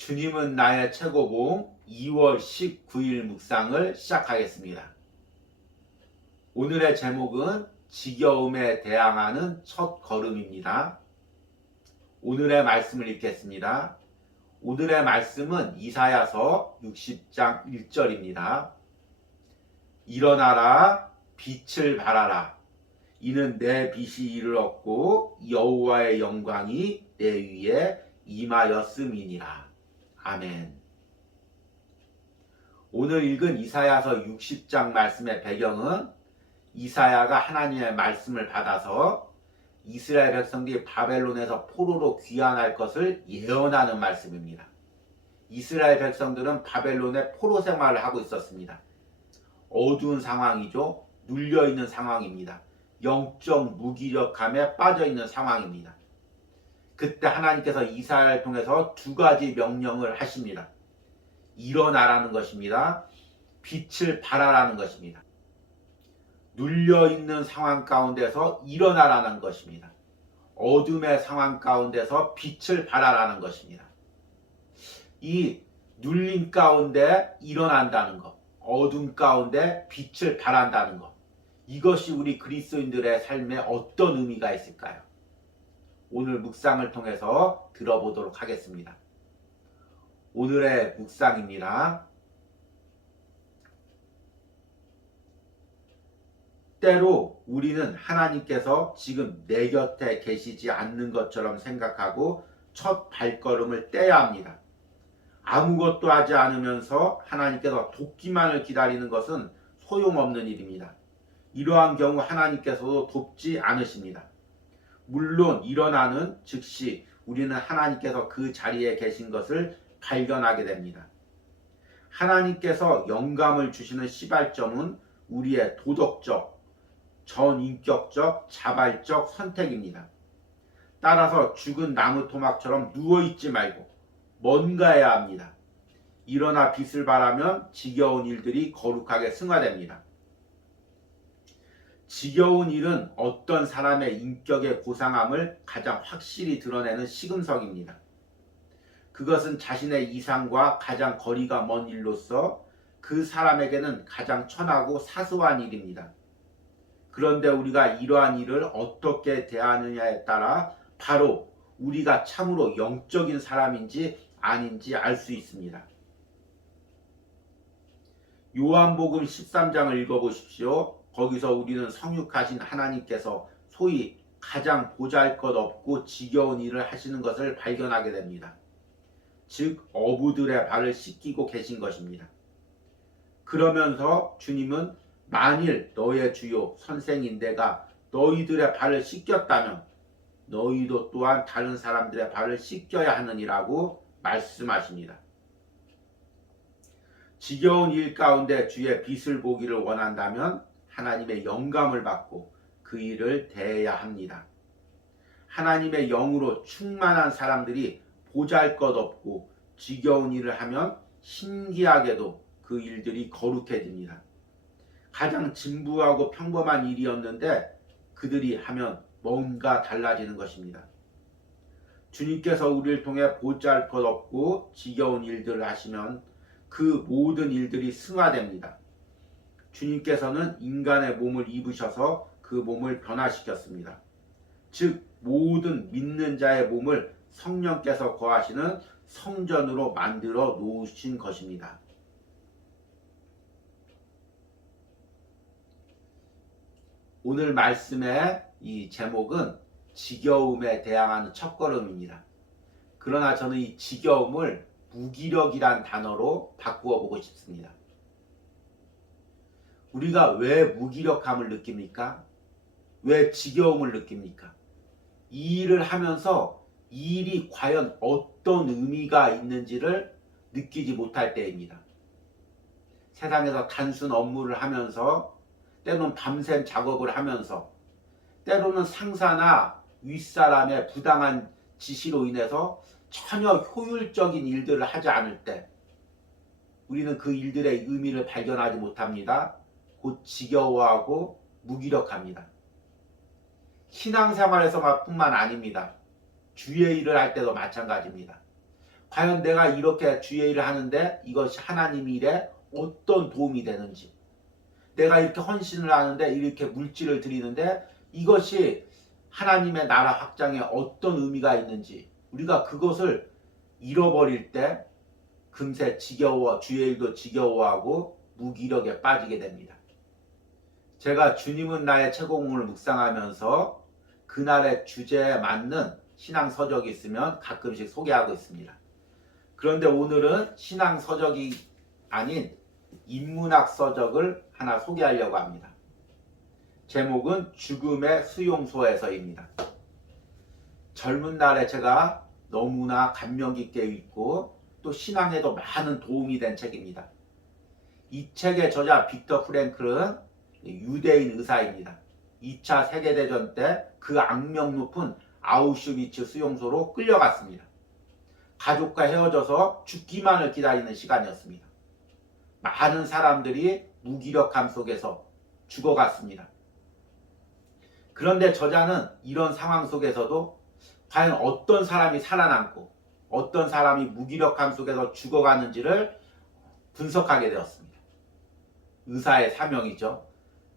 주님은 나의 최고봉 2월 19일 묵상을 시작하겠습니다. 오늘의 제목은 지겨움에 대항하는 첫 걸음입니다. 오늘의 말씀을 읽겠습니다. 오늘의 말씀은 이사야서 60장 1절입니다. 일어나라, 빛을 발하라. 이는 내 빛이 이르렀고 여호와의 영광이 내 위에 임하였음이니라. 아멘. 오늘 읽은 이사야서 60장 말씀의 배경은 이사야가 하나님의 말씀을 받아서 이스라엘 백성들이 바벨론에서 포로로 귀환할 것을 예언하는 말씀입니다. 이스라엘 백성들은 바벨론에 포로 생활을 하고 있었습니다. 어두운 상황이죠. 눌려있는 상황입니다. 영적 무기력함에 빠져있는 상황입니다. 그때 하나님께서 이사야를 통해서 두 가지 명령을 하십니다. 일어나라는 것입니다. 빛을 발하라는 것입니다. 눌려있는 상황 가운데서 일어나라는 것입니다. 어둠의 상황 가운데서 빛을 발하라는 것입니다. 이 눌림 가운데 일어난다는 것, 어둠 가운데 빛을 발한다는 것, 이것이 우리 그리스도인들의 삶에 어떤 의미가 있을까요? 오늘 묵상을 통해서 들어보도록 하겠습니다. 오늘의 묵상입니다. 때로 우리는 하나님께서 지금 내 곁에 계시지 않는 것처럼 생각하고 첫 발걸음을 떼야 합니다. 아무것도 하지 않으면서 하나님께서 돕기만을 기다리는 것은 소용없는 일입니다. 이러한 경우 하나님께서도 돕지 않으십니다. 물론 일어나는 즉시 우리는 하나님께서 그 자리에 계신 것을 발견하게 됩니다. 하나님께서 영감을 주시는 시발점은 우리의 도덕적, 전인격적, 자발적 선택입니다. 따라서 죽은 나무 토막처럼 누워있지 말고 뭔가 해야 합니다. 일어나 빛을 발하면 지겨운 일들이 거룩하게 승화됩니다. 지겨운 일은 어떤 사람의 인격의 고상함을 가장 확실히 드러내는 시금석입니다. 그것은 자신의 이상과 가장 거리가 먼 일로서 그 사람에게는 가장 천하고 사소한 일입니다. 그런데 우리가 이러한 일을 어떻게 대하느냐에 따라 바로 우리가 참으로 영적인 사람인지 아닌지 알 수 있습니다. 요한복음 13장을 읽어보십시오. 거기서 우리는 성육하신 하나님께서 소위 가장 보잘것없고 지겨운 일을 하시는 것을 발견하게 됩니다. 즉 어부들의 발을 씻기고 계신 것입니다. 그러면서 주님은 만일 너의 주요 선생인 내가 너희들의 발을 씻겼다면 너희도 또한 다른 사람들의 발을 씻겨야 하느니라고 말씀하십니다. 지겨운 일 가운데 주의 빛을 보기를 원한다면 하나님의 영감을 받고 그 일을 대해야 합니다. 하나님의 영으로 충만한 사람들이 보잘것없고 지겨운 일을 하면 신기하게도 그 일들이 거룩해집니다. 가장 진부하고 평범한 일이었는데 그들이 하면 뭔가 달라지는 것입니다. 주님께서 우리를 통해 보잘것없고 지겨운 일들을 하시면 그 모든 일들이 승화됩니다. 주님께서는 인간의 몸을 입으셔서 그 몸을 변화시켰습니다. 즉 모든 믿는 자의 몸을 성령께서 거하시는 성전으로 만들어 놓으신 것입니다. 오늘 말씀의 이 제목은 지겨움에 대항하는 첫걸음입니다. 그러나 저는 이 지겨움을 무기력이란 단어로 바꾸어 보고 싶습니다. 우리가 왜 무기력함을 느낍니까? 왜 지겨움을 느낍니까? 이 일을 하면서 이 일이 과연 어떤 의미가 있는지를 느끼지 못할 때입니다. 세상에서 단순 업무를 하면서 때로는 밤샘 작업을 하면서 때로는 상사나 윗사람의 부당한 지시로 인해서 전혀 효율적인 일들을 하지 않을 때 우리는 그 일들의 의미를 발견하지 못합니다. 곧 지겨워하고 무기력합니다. 신앙생활에서뿐만 아닙니다. 주의 일을 할 때도 마찬가지입니다. 과연 내가 이렇게 주의 일을 하는데 이것이 하나님 일에 어떤 도움이 되는지, 내가 이렇게 헌신을 하는데 이렇게 물질을 드리는데 이것이 하나님의 나라 확장에 어떤 의미가 있는지, 우리가 그것을 잃어버릴 때 금세 주의 일도 지겨워하고 무기력에 빠지게 됩니다. 제가 주님은 나의 최고봉을 묵상하면서 그날의 주제에 맞는 신앙 서적이 있으면 가끔씩 소개하고 있습니다. 그런데 오늘은 신앙 서적이 아닌 인문학 서적을 하나 소개하려고 합니다. 제목은 죽음의 수용소에서입니다. 젊은 날에 제가 너무나 감명 깊게 읽고 또 신앙에도 많은 도움이 된 책입니다. 이 책의 저자 빅터 프랭클은 유대인 의사입니다. 2차 세계대전 때 그 악명 높은 아우슈비츠 수용소로 끌려갔습니다. 가족과 헤어져서 죽기만을 기다리는 시간이었습니다. 많은 사람들이 무기력함 속에서 죽어갔습니다. 그런데 저자는 이런 상황 속에서도 과연 어떤 사람이 살아남고 어떤 사람이 무기력함 속에서 죽어가는지를 분석하게 되었습니다. 의사의 사명이죠.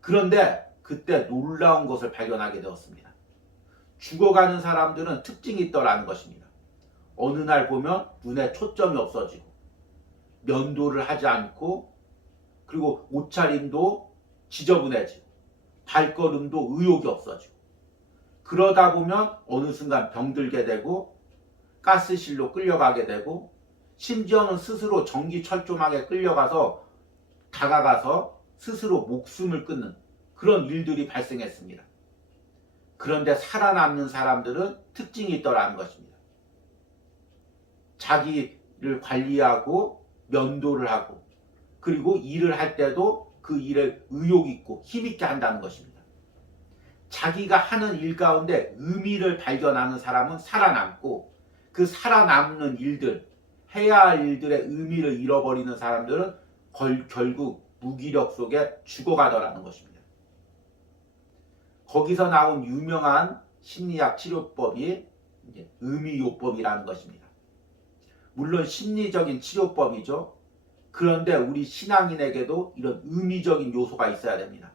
그런데 그때 놀라운 것을 발견하게 되었습니다. 죽어가는 사람들은 특징이 있더라는 것입니다. 어느 날 보면 눈에 초점이 없어지고 면도를 하지 않고, 그리고 옷차림도 지저분해지고 발걸음도 의욕이 없어지고, 그러다 보면 어느 순간 병들게 되고 가스실로 끌려가게 되고, 심지어는 스스로 전기철조망에 끌려가서 다가가서 스스로 목숨을 끊는 그런 일들이 발생했습니다. 그런데 살아남는 사람들은 특징이 있더라는 것입니다. 자기를 관리하고 면도를 하고, 그리고 일을 할 때도 그 일을 의욕 있고 힘 있게 한다는 것입니다. 자기가 하는 일 가운데 의미를 발견하는 사람은 살아남고, 그 살아남는 일들, 해야 할 일들의 의미를 잃어버리는 사람들은 결국 무기력 속에 죽어가더라는 것입니다. 거기서 나온 유명한 심리학 치료법이 의미요법이라는 것입니다. 물론 심리적인 치료법이죠. 그런데 우리 신앙인에게도 이런 의미적인 요소가 있어야 됩니다.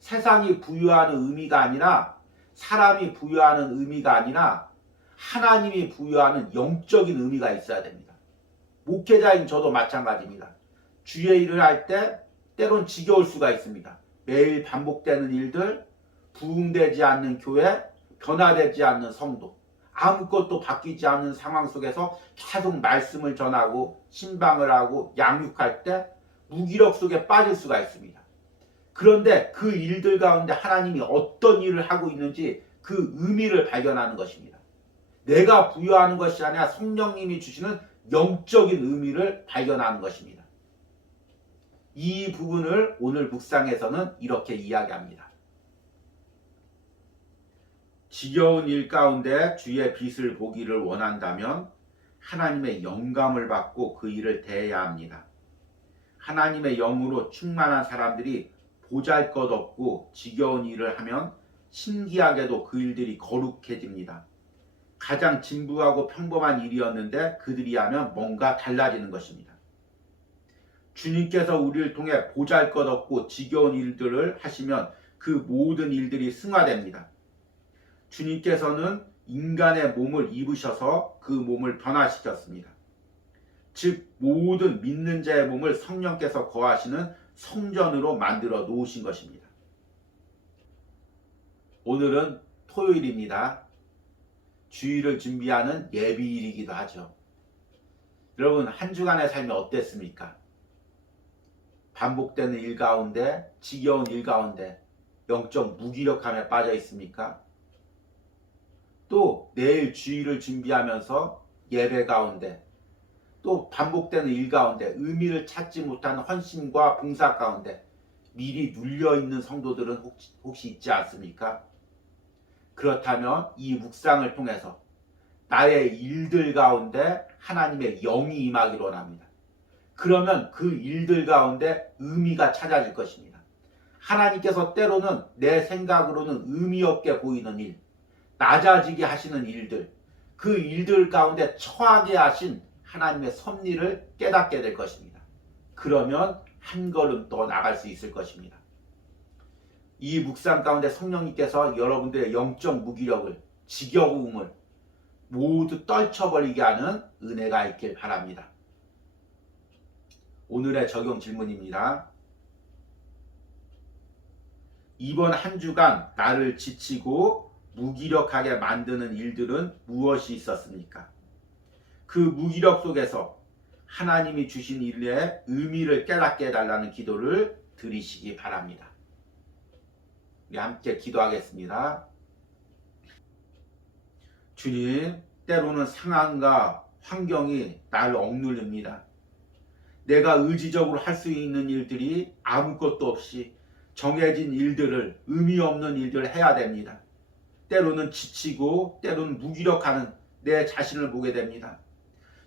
세상이 부여하는 의미가 아니라, 사람이 부여하는 의미가 아니라 하나님이 부여하는 영적인 의미가 있어야 됩니다. 목회자인 저도 마찬가지입니다. 주의 일을 할 때 때론 지겨울 수가 있습니다. 매일 반복되는 일들, 부흥되지 않는 교회, 변화되지 않는 성도, 아무것도 바뀌지 않는 상황 속에서 계속 말씀을 전하고 신방을 하고 양육할 때 무기력 속에 빠질 수가 있습니다. 그런데 그 일들 가운데 하나님이 어떤 일을 하고 있는지 그 의미를 발견하는 것입니다. 내가 부여하는 것이 아니라 성령님이 주시는 영적인 의미를 발견하는 것입니다. 이 부분을 오늘 묵상에서는 이렇게 이야기합니다. 지겨운 일 가운데 주의 빛을 보기를 원한다면 하나님의 영감을 받고 그 일을 대해야 합니다. 하나님의 영으로 충만한 사람들이 보잘것없고 지겨운 일을 하면 신기하게도 그 일들이 거룩해집니다. 가장 진부하고 평범한 일이었는데 그들이 하면 뭔가 달라지는 것입니다. 주님께서 우리를 통해 보잘것없고 지겨운 일들을 하시면 그 모든 일들이 승화됩니다. 주님께서는 인간의 몸을 입으셔서 그 몸을 변화시켰습니다. 즉 모든 믿는 자의 몸을 성령께서 거하시는 성전으로 만들어 놓으신 것입니다. 오늘은 토요일입니다. 주일을 준비하는 예비일이기도 하죠. 여러분, 한 주간의 삶이 어땠습니까? 반복되는 일 가운데, 지겨운 일 가운데 영적 무기력함에 빠져 있습니까? 또 내일 주일을 준비하면서 예배 가운데, 또 반복되는 일 가운데 의미를 찾지 못한 헌신과 봉사 가운데 미리 눌려있는 성도들은 혹시 있지 않습니까? 그렇다면 이 묵상을 통해서 나의 일들 가운데 하나님의 영이 임하기를 원합니다. 그러면 그 일들 가운데 의미가 찾아질 것입니다. 하나님께서 때로는 내 생각으로는 의미 없게 보이는 일, 낮아지게 하시는 일들, 그 일들 가운데 처하게 하신 하나님의 섭리를 깨닫게 될 것입니다. 그러면 한 걸음 더 나갈 수 있을 것입니다. 이 묵상 가운데 성령님께서 여러분들의 영적 무기력을, 지겨움을 모두 떨쳐버리게 하는 은혜가 있길 바랍니다. 오늘의 적용 질문입니다. 이번 한 주간 나를 지치고 무기력하게 만드는 일들은 무엇이 있었습니까? 그 무기력 속에서 하나님이 주신 일의 의미를 깨닫게 해달라는 기도를 드리시기 바랍니다. 우리 함께 기도하겠습니다. 주님, 때로는 상황과 환경이 나를 억누릅니다. 내가 의지적으로 할 수 있는 일들이 아무것도 없이 정해진 일들을, 의미 없는 일들을 해야 됩니다. 때로는 지치고 때로는 무기력하는 내 자신을 보게 됩니다.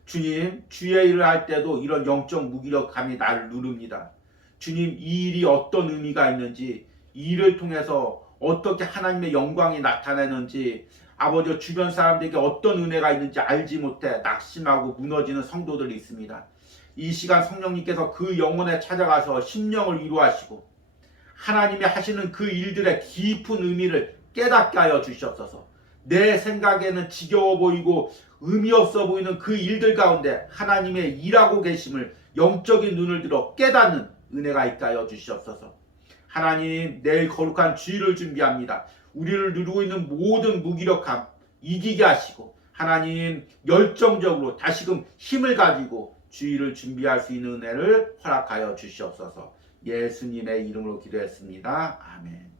주님, 주의 일을 할 때도 이런 영적 무기력함이 나를 누릅니다. 주님, 이 일이 어떤 의미가 있는지, 이 일을 통해서 어떻게 하나님의 영광이 나타나는지, 아버지 주변 사람들에게 어떤 은혜가 있는지 알지 못해 낙심하고 무너지는 성도들이 있습니다. 이 시간 성령님께서 그 영혼에 찾아가서 심령을 위로하시고 하나님이 하시는 그 일들의 깊은 의미를 깨닫게 하여 주시옵소서. 내 생각에는 지겨워 보이고 의미 없어 보이는 그 일들 가운데 하나님의 일하고 계심을 영적인 눈을 들어 깨닫는 은혜가 있게 하여 주시옵소서. 하나님, 내일 거룩한 주일을 준비합니다. 우리를 누르고 있는 모든 무기력함 이기게 하시고 하나님 열정적으로 다시금 힘을 가지고 주일을 준비할 수 있는 은혜를 허락하여 주시옵소서. 예수님의 이름으로 기도했습니다. 아멘.